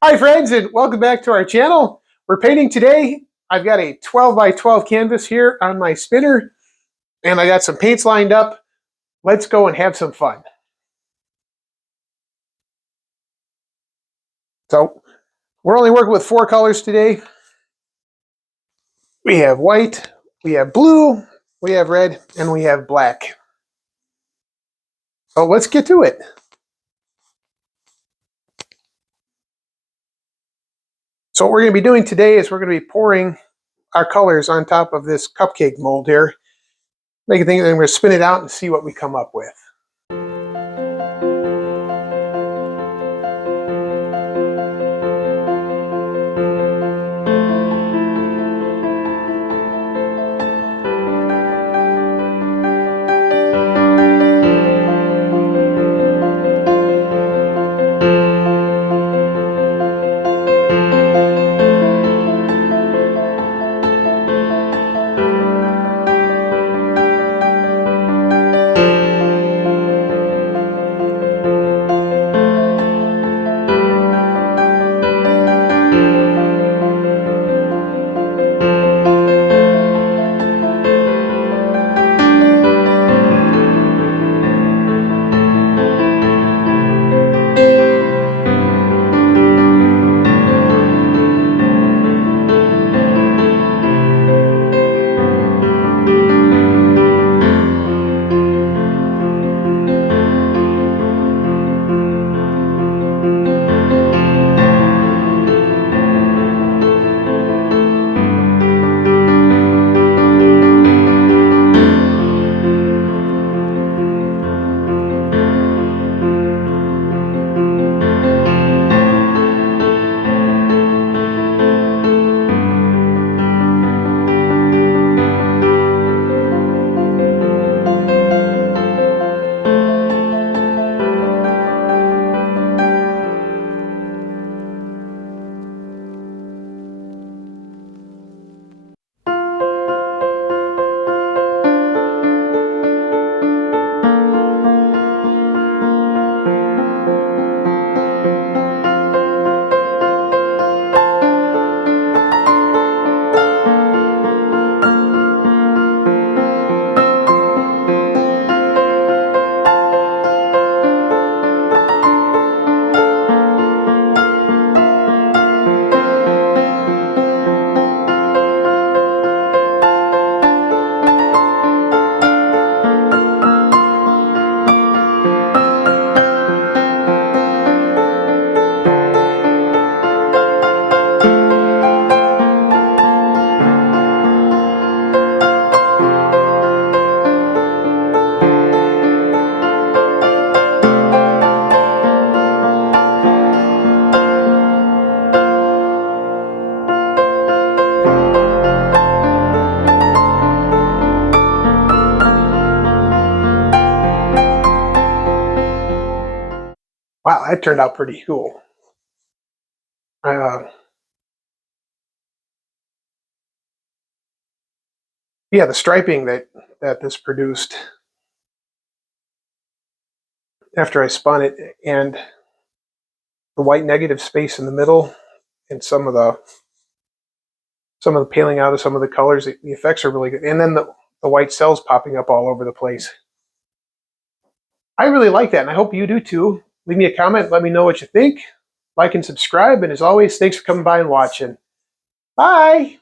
Hi friends, and welcome back to our channel. We're painting today. I've got a 12 by 12 canvas here on my spinner, and I got some paints lined up. Let's go and have some fun. So we're only working with 4 colors today. We have white, we have blue, we have red, and we have black. So let's get to it. So what we're going to be doing today is we're going to be pouring our colors on top of this cupcake mold here. Make a thing, and then we're going to spin it out and see what we come up with. Wow, that turned out pretty cool. Yeah, the striping that this produced after I spun it, and the white negative space in the middle, and some of the paling out of some of the colors, the effects are really good. And then the white cells popping up all over the place. I really like that, and I hope you do too. Leave me a comment, let me know what you think. Like and subscribe, and as always, thanks for coming by and watching. Bye!